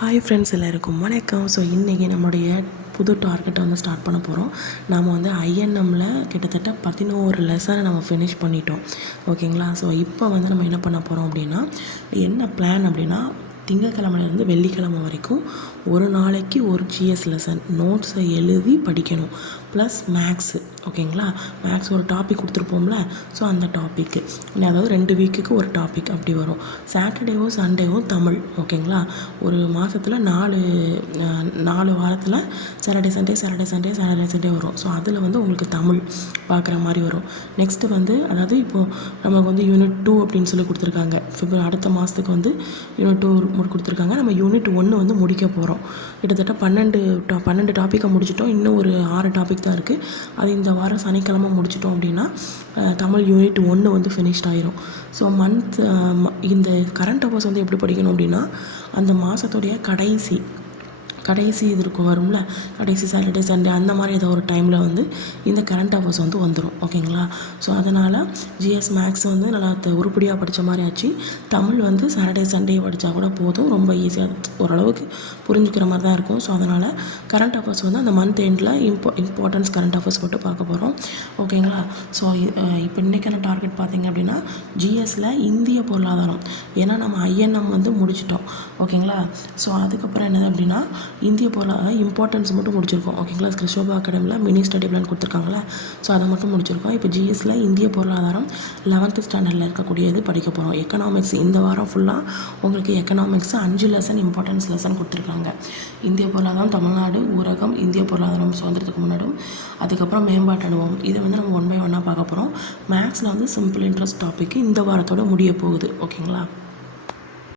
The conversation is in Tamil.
ஹாய் ஃப்ரெண்ட்ஸ், எல்லாருக்கும் வணக்கம். ஸோ இன்றைக்கி நம்மளுடைய புது டார்கெட்டை வந்து ஸ்டார்ட் பண்ண போகிறோம். நாம் வந்து ஐஎன்எம்மில் கிட்டத்தட்ட 11 லெசனை நம்ம ஃபினிஷ் பண்ணிட்டோம். ஓகேங்களா? ஸோ இப்போ வந்து நம்ம என்ன பண்ண போகிறோம் அப்படின்னா, என்ன பிளான் அப்படின்னா, திங்கக்கிழமையிலேருந்து வெள்ளிக்கிழமை வரைக்கும் ஒரு நாளைக்கு ஒரு ஜிஎஸ் லெசன் நோட்ஸை எழுதி படிக்கணும். Plus maths. ஓகேங்களா? மேக்ஸ் ஒரு டாபிக் கொடுத்துருப்போம்ல, ஸோ அந்த டாப்பிக்கு அதாவது 2 வீக்குக்கு ஒரு டாபிக் அப்படி வரும். சாட்டர்டேவும் சண்டேவும் தமிழ். ஓகேங்களா? ஒரு மாதத்தில் 4 வாரத்தில் சாட்டர்டே சண்டே வரும். ஸோ அதில் வந்து உங்களுக்கு தமிழ் பார்க்குற மாதிரி வரும். நெக்ஸ்ட்டு வந்து அதாவது இப்போது நமக்கு வந்து யூனிட் 2 அப்படின்னு சொல்லி கொடுத்துருக்காங்க. அடுத்த மாதத்துக்கு வந்து யூனிட் 2 கொடுத்துருக்காங்க. நம்ம யூனிட் 1 வந்து முடிக்க போகிறோம். கிட்டத்தட்ட 12 டாப்பிக்கை முடிச்சிட்டோம். இன்னும் ஒரு 6 டாபிக் தான் இருக்குது. அது இந்த வாரம் சனிக்கிழமை முடிச்சிட்டோம் அப்படின்னா தமிழ் யூனிட் 1 வந்து ஃபினிஷ்ட் ஆயிரும். ஸோ இந்த கரண்ட் அஃபேர்ஸ் வந்து எப்படி படிக்கணும் அப்படின்னா, அந்த மாதத்துடைய கடைசி இது இருக்கும் வரும்ல, கடைசி சாட்டர்டே சண்டே அந்த மாதிரி ஏதோ ஒரு டைமில் வந்து இந்த கரண்ட் அஃபேர்ஸ் வந்து வந்துடும். ஓகேங்களா? ஸோ அதனால் ஜிஎஸ் மேக்ஸ் வந்து நல்லா உருப்படியாக படித்த மாதிரி ஆச்சு. தமிழ் வந்து சாட்டர்டே சண்டே படித்தா கூட போதும், ரொம்ப ஈஸியாக ஓரளவுக்கு புரிஞ்சுக்கிற மாதிரி தான் இருக்கும். ஸோ அதனால் கரண்ட் அஃபேர்ஸ் வந்து அந்த மந்த் எண்டில் இம்பார்ட்டன்ஸ் கரண்ட் அஃபேர்ஸ் மட்டும் பார்க்க போகிறோம். ஓகேங்களா? ஸோ இப்போ இன்றைக்கான டார்கெட் பார்த்திங்க அப்படின்னா, ஜிஎஸ்சில் இந்திய பொருளாதாரம். ஏன்னா நம்ம ஐஎன்எம் வந்து முடிச்சிட்டோம். ஓகேங்களா? ஸோ அதுக்கப்புறம் என்னது அப்படின்னா, இந்திய பொருளாதார இம்பார்ட்டன்ஸ் மட்டும் முடிச்சிருக்கோம். ஓகேங்களா? கிறிஸ்டோபா அகாடமியில் மினி ஸ்டடி பிளான் கொடுத்துருக்காங்களா, ஸோ அதை மட்டும் முடிச்சிருக்கோம். இப்போ ஜிஎஸ்சில் இந்திய பொருளாதாரம் 11th ஸ்டாண்டர்டில் இருக்கக்கூடியது படிக்க போகிறோம். எக்கனாமிக்ஸ் இந்த வாரம் ஃபுல்லாக உங்களுக்கு எக்கனாமிக்ஸ் 5 லெசன் இம்பார்ட்டன்ஸ் லெசன் கொடுத்துருக்காங்க. இந்திய பொருளாதாரம், தமிழ்நாடு ஊரகம், இந்திய பொருளாதாரம் சுதந்திரத்துக்கு முன்னாடி, அதுக்கப்புறம் மேம்பாட்டு அனுபவம். இதை வந்து நம்ம 1 by 1 பார்க்க போகிறோம். மேக்ஸில் வந்து சிம்பிள் இன்ட்ரெஸ்ட் டாபிக் இந்த வாரத்தோட முடிய போகுது. ஓகேங்களா?